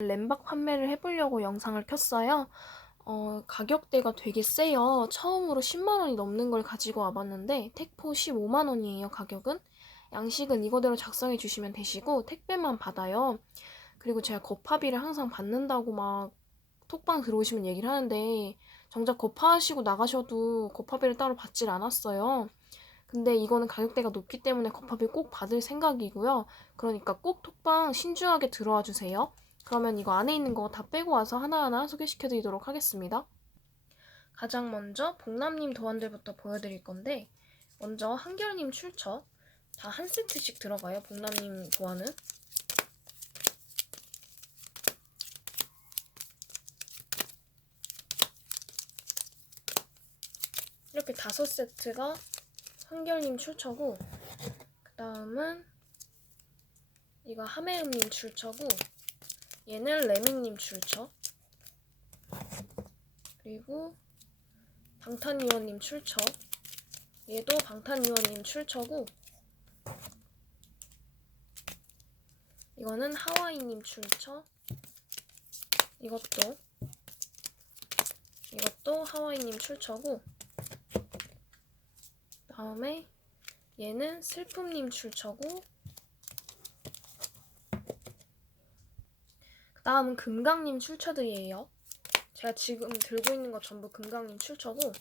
램박 판매를 해보려고 영상을 켰어요. 어, 가격대가 되게 세요. 처음으로 10만원이 넘는 걸 가지고 와봤는데, 택포 15만원이에요, 가격은. 양식은 이거대로 작성해 주시면 되시고, 택배만 받아요. 그리고 제가 거파비를 항상 받는다고 막 톡방 들어오시면 얘기를 하는데, 정작 거파하시고 나가셔도 거파비를 따로 받질 않았어요. 근데 이거는 가격대가 높기 때문에 거파비 꼭 받을 생각이고요. 그러니까 꼭 톡방 신중하게 들어와 주세요. 그러면 이거 안에 있는 거 다 빼고 와서 하나하나 소개시켜 드리도록 하겠습니다. 가장 먼저 복남님 도안들부터 보여드릴 건데 먼저 한결님 출처 다 한 세트씩 들어가요. 복남님 도안은 이렇게 다섯 세트가 한결님 출처고 그 다음은 이거 하메음님 출처고 얘는 레밍님 출처. 그리고 방탄유원님 출처. 얘도 방탄유원님 출처고 이거는 하와이님 출처. 이것도 이것도 하와이님 출처고 다음에 얘는 슬픔님 출처고 다음은 금강님 출처들이에요. 제가 지금 들고 있는 거 전부 금강님 출처고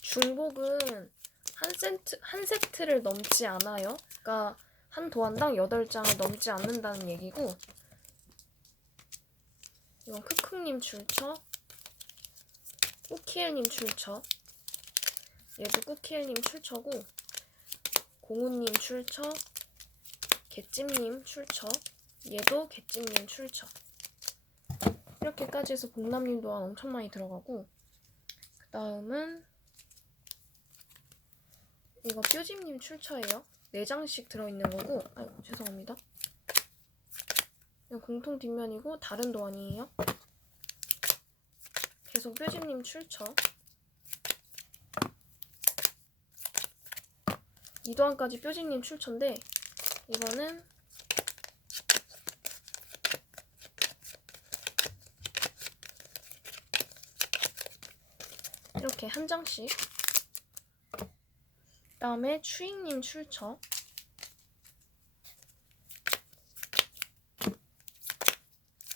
중복은 한 세트 한 세트를 넘지 않아요. 그러니까 한 도안당 8장을 넘지 않는다는 얘기고 이건 크크님 출처 꾸키엘님 출처 얘도 꾸키엘님 출처고 공우님 출처 개찜님 출처 얘도 개찜님 출처. 이렇게까지 해서 복남님 도안 엄청 많이 들어가고 그 다음은 이거 뾰짐님 출처예요. 4장씩 들어있는 거고 아유 죄송합니다. 공통 뒷면이고 다른 도안이에요. 계속 뾰짐님 출처 이도안까지 뾰짐님 출처인데 이거는 이렇게 한 장씩. 그다음에 추익님 출처.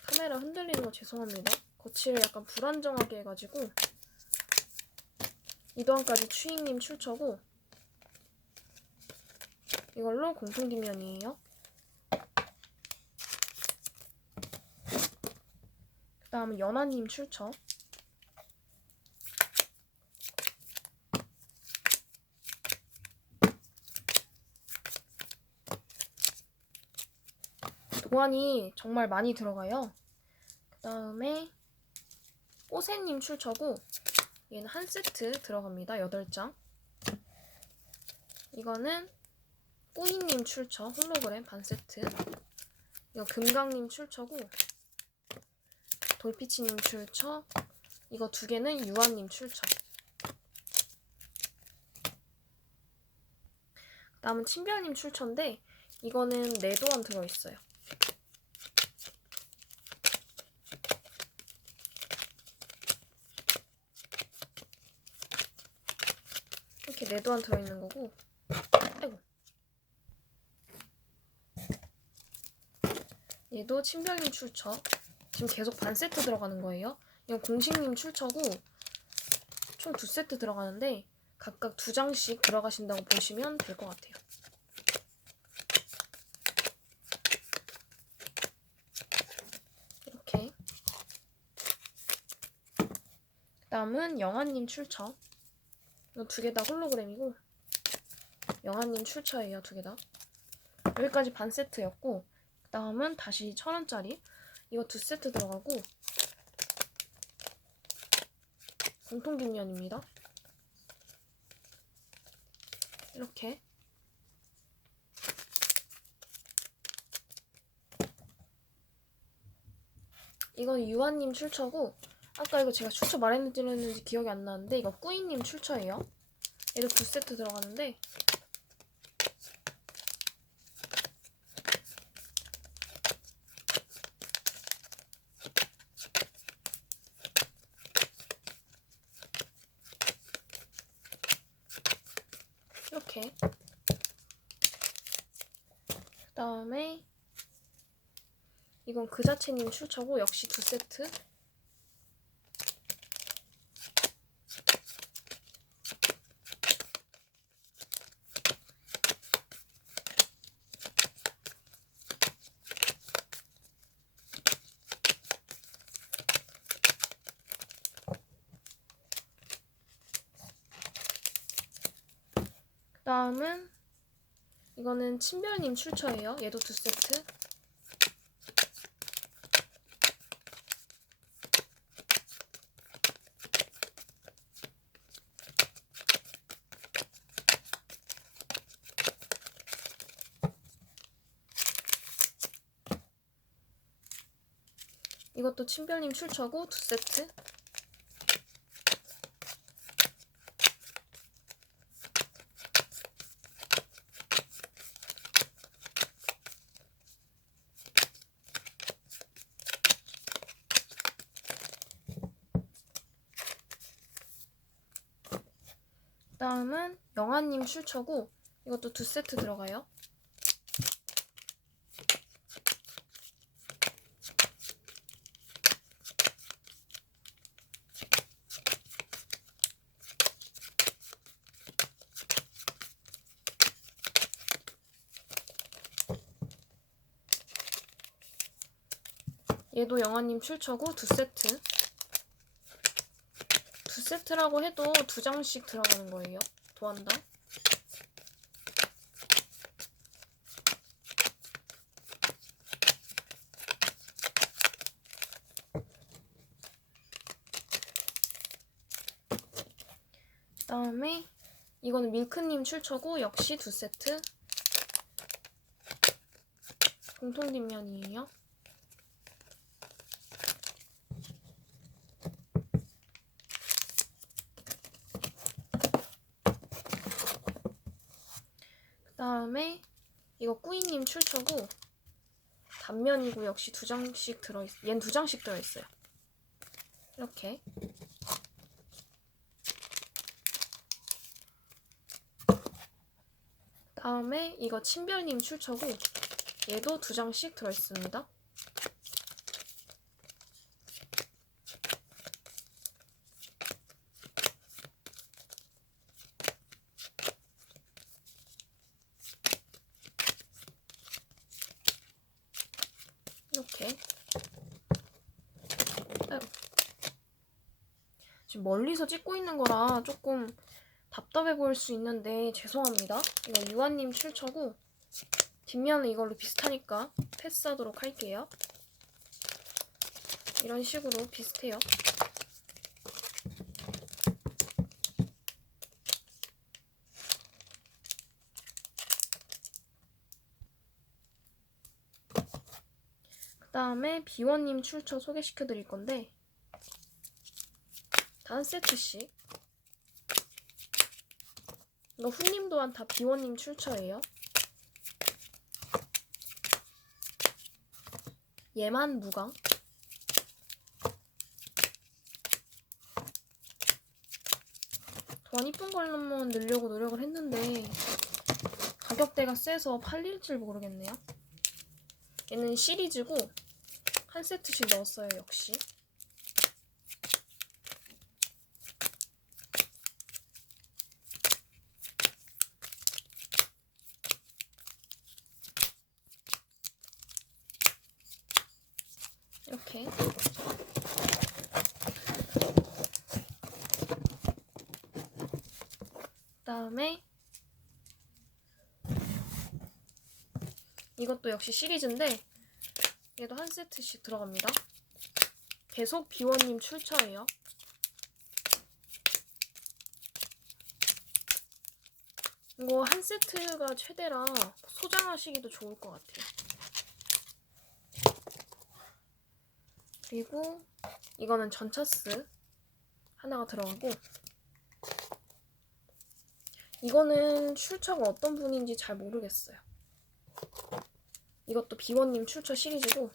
카메라 흔들리는 거 죄송합니다. 거치를 약간 불안정하게 해가지고 이도안까지 추익님 출처고 이걸로 공통 뒷면이에요. 그 다음은 연하님 출처. 도안이 정말 많이 들어가요. 그 다음에 오세님 출처고 얘는 한 세트 들어갑니다. 8장. 이거는 뿌이님 출처 홀로그램 반 세트. 이거 금강님 출처고 돌피치님 출처 이거 두 개는 유아님 출처. 다음은 친별님 출처인데 이거는 네 도안 들어있어요. 이렇게 네 도안 들어있는 거고 얘도 친별님 출처. 지금 계속 반 세트 들어가는 거예요. 이건 공식님 출처고 총 두 세트 들어가는데 각각 두 장씩 들어가신다고 보시면 될 것 같아요. 이렇게. 다음은 영아님 출처. 이거 두 개 다 홀로그램이고 영아님 출처예요, 두 개 다. 여기까지 반 세트였고 그 다음은 다시 천 원짜리. 이거 두 세트 들어가고 공통 뒷면입니다. 이렇게. 이건 유아님 출처고 아까 이거 제가 출처 말했는지 기억이 안 나는데 이거 꾸이님 출처예요. 얘도 두 세트 들어가는데 이렇게. 그 다음에 이건 그 자체님 출처고 역시 두 세트 그 다음은 이거는 친별님 출처예요. 얘도 두 세트. 이것도 친별님 출처고 두 세트. 다음은 영아님 출처고 이것도 두 세트 들어가요. 얘도 영아님 출처고 두 세트. 두 세트라고 해도 두 장씩 들어가는 거예요. 도안당. 그다음에 이거는 밀크님 출처고 역시 두 세트. 공통 뒷면이에요. 그 다음에 이거 출처고 단면이고 역시 두 장씩 들어있. 얜두 장씩 들어있어요. 이렇게. 다음에 이거 친별님 출처고 얘도 두 장씩 들어있습니다. 이렇게 아이고. 지금 멀리서 찍고 있는 거라 조금 답답해 보일 수 있는데 죄송합니다. 이거 유아님 출처고 뒷면은 이걸로 비슷하니까 패스하도록 할게요. 이런 식으로 비슷해요. 그 다음에 비원님 출처 소개시켜 드릴 건데 다한 세트씩 이거 훈님 또한 다 비원님 출처예요. 얘만 무광. 더 이쁜 걸로만 넣으려고 노력을 했는데 가격대가 세서 팔릴 줄 모르겠네요. 얘는 시리즈고 한 세트씩 넣었어요, 역시. 이렇게. 그 다음에 이것도 역시 시리즈인데 얘도 한 세트씩 들어갑니다. 계속 비원님 출처예요. 이거 한 세트가 최대라 소장하시기도 좋을 것 같아요. 그리고 이거는 전차스 하나가 들어가고 이거는 출처가 어떤 분인지 잘 모르겠어요. 이것도 비원님 출처 시리즈고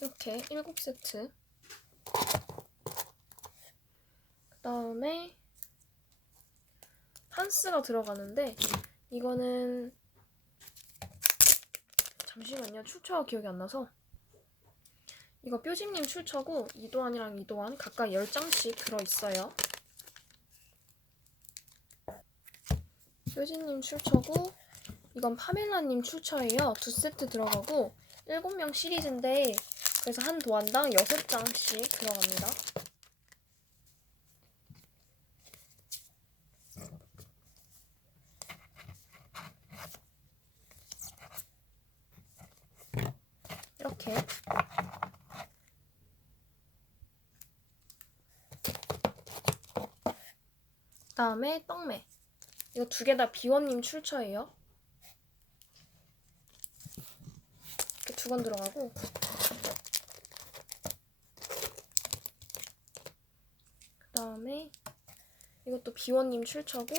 이렇게 7세트 그 다음에 판스가 들어가는데 이거는 잠시만요. 출처가 기억이 안 나서. 이거 뾰집님 출처고 이도환이랑 이도환 각각 10장씩 들어있어요. 뾰집님 출처고 이건 파멜라님 출처예요. 두 세트 들어가고 7명 시리즈인데 그래서 한 도안당 6장씩 들어갑니다 이렇게. 그다음에 떡매. 이거 두 개 다 비원님 출처예요. 이렇게 두건 들어가고. 그다음에 이것도 비원님 출처고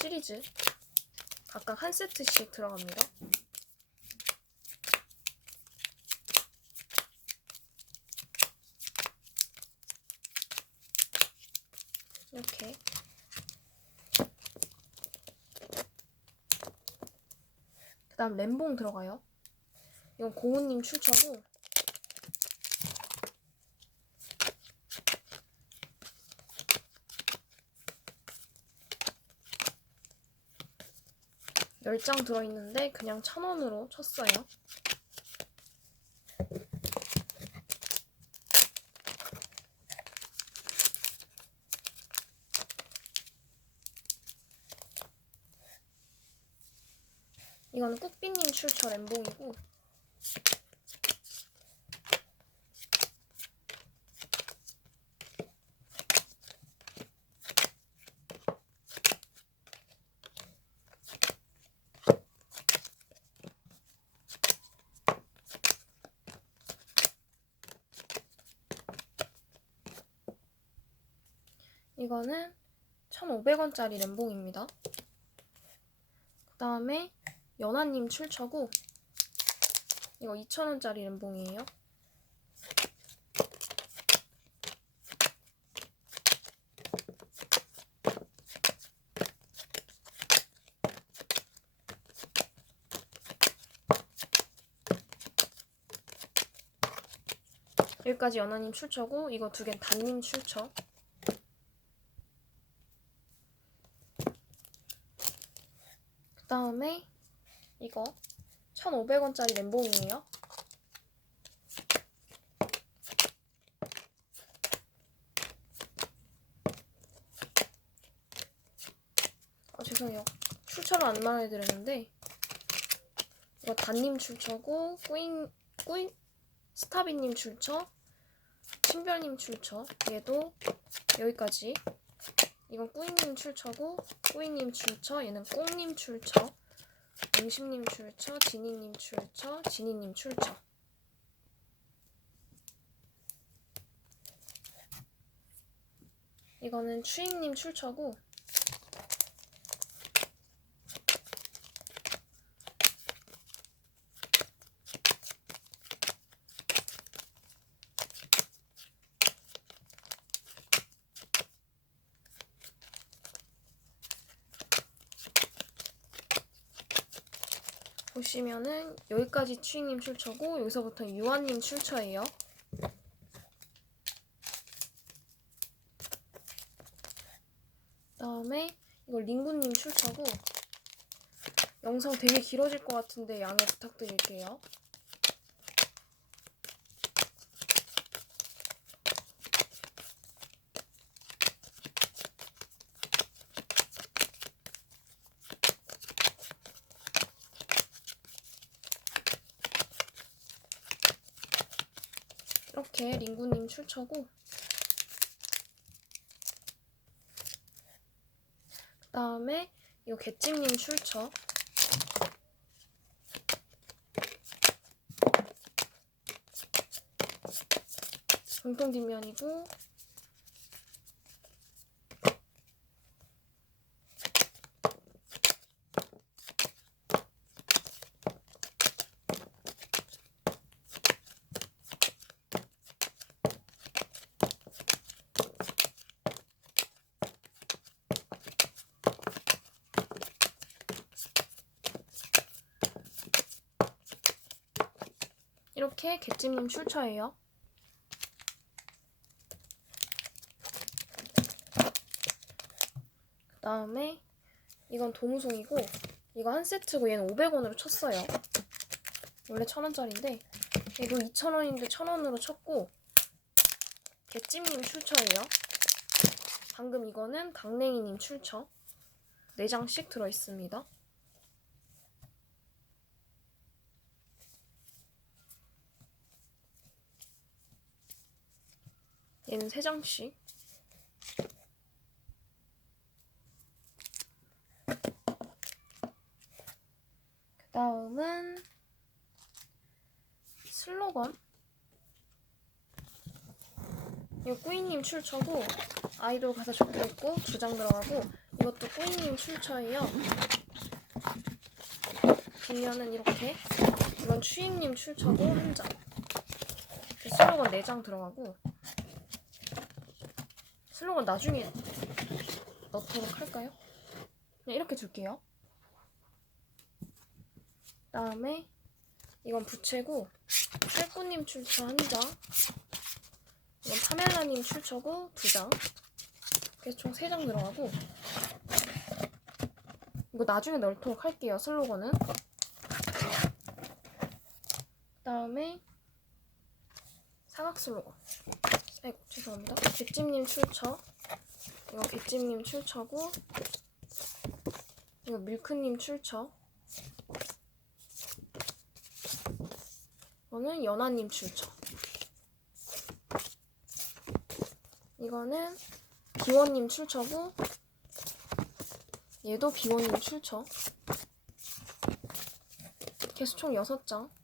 시리즈. 각각 한 세트씩 들어갑니다 이렇게. 그 다음 램봉 들어가요. 이건 고은님 출처고. 열 장 들어있는데 그냥 천 원으로 쳤어요 이거는 꽃비님 출처 램봉이고 이거는 1,500원짜리 램봉입니다. 그 다음에 연하님 출처고 이거 2,000원짜리 램봉이에요. 여기까지 연하님 출처고 이거 두 개 단님 출처 그 다음에 이거 1,500원짜리 램봉이에요. 아, 죄송해요. 출처를 안 말해드렸는데 이거 단님 출처고 꾸잉 꾸잉 스타비님 출처 신별님 출처 얘도 여기까지 이건 꾸잉님 출처고 꾸잉님 출처 얘는 꽁님 출처 옹심님 출처, 지니님 출처, 지니님 출처. 이거는 추잉님 출처고 보시면은 여기까지 추잉님 출처고 여기서부터 유한님 출처예요. 그다음에 이거 링구님 출처고 영상 되게 길어질 것 같은데 양해 부탁드릴게요. 이렇게 링구님 출처고 그 다음에 이거 갯집님 출처. 정통 뒷면이고 이렇게 갯집님 출처예요. 그 다음에 이건 도무송이고 이거 한 세트고 얘는 500원으로 쳤어요. 원래 1000원짜리인데 얘도 2000원인데 1000원으로 쳤고 갯집님 출처예요. 방금 이거는 강냉이님 출처 4장씩 들어있습니다. 얘는 3장씩 그 다음은 슬로건. 이거 꾸이님 출처고 아이돌 가사 적혀 있고 두 장 들어가고 이것도 꾸이님 출처예요. 뒷면은 이렇게. 이건 추임님 출처고 한 장. 슬로건 4장 들어가고 슬로건 나중에 넣도록 할까요? 그냥 이렇게 줄게요 그다음에 이건 부채고 셀꾸님 출처 한 장. 이건 파멜라님 출처고 두 장. 그래서 총 세 장 들어가고 이거 나중에 넣도록 할게요. 슬로건은. 그다음에 사각 슬로건. 아이고 죄송합니다. 갯집님 출처. 이거 갯집님 출처고 이거 밀크님 출처. 이거는 연하님 출처. 이거는 비원님 출처고 얘도 비원님 출처. 계속 총 6장.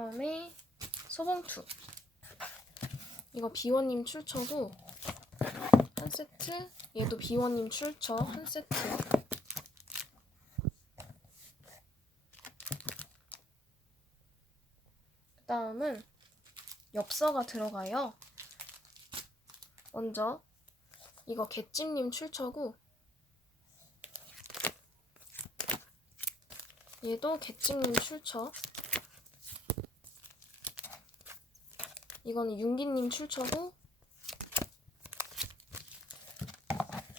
다음에 소봉투. 이거 비원님 출처고 한 세트. 얘도 비원님 출처 한 세트. 그 다음은 엽서가 들어가요. 먼저 이거 갯집님 출처고 얘도 갯집님 출처 이거는 윤기님 출처고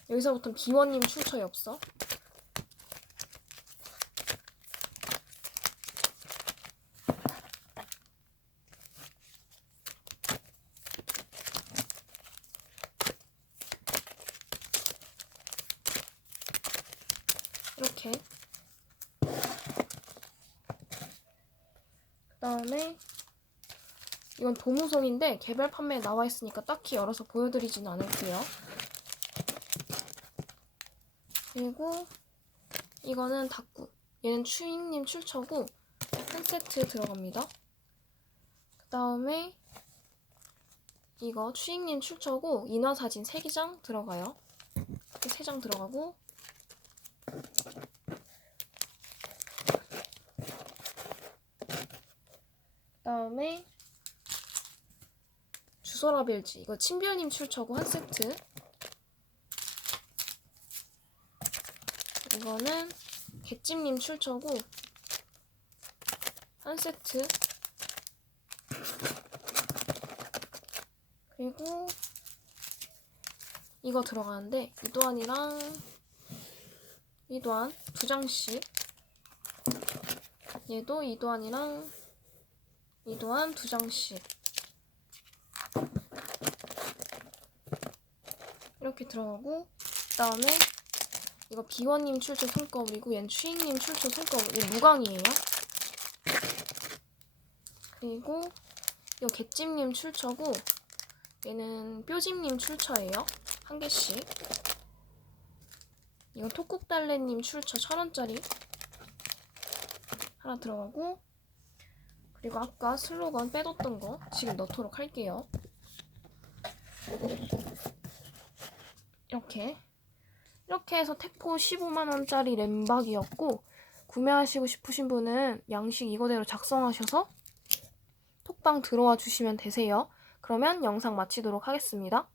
여기서부터 비원님 출처 엽서 이렇게. 그 다음에 이건 도무송인데 개별 판매에 나와 있으니까 딱히 열어서 보여드리지는 않을게요. 그리고 이거는 닭구. 얘는 추잉님 출처고 한 세트 들어갑니다. 그 다음에 이거 추잉님 출처고 인화사진 3개장 들어가요. 이렇게 3장 들어가고 그 다음에 주소라 벨지. 이거 친별님 출처고 한 세트. 이거는 갯집님 출처고 한 세트. 그리고 이거 들어가는데 이도안이랑 이도안 두 장씩 얘도 이도안이랑 이도안 두 장씩 이렇게 들어가고 그 다음에 이거 비원님 출처 손거울이고 얘는 추잉님 출처 손거울 얘 무광이에요 그리고 이거 갯집님 출처고 얘는 뾰집님 출처예요. 한 개씩. 이건 톡국달래님 출처 천 원짜리 하나 들어가고 그리고 아까 슬로건 빼뒀던 거 지금 넣도록 할게요. 이렇게 이렇게 해서 택포 15만 원짜리 램박이었고 구매하시고 싶으신 분은 양식 이거대로 작성하셔서 톡방 들어와 주시면 되세요. 그러면 영상 마치도록 하겠습니다.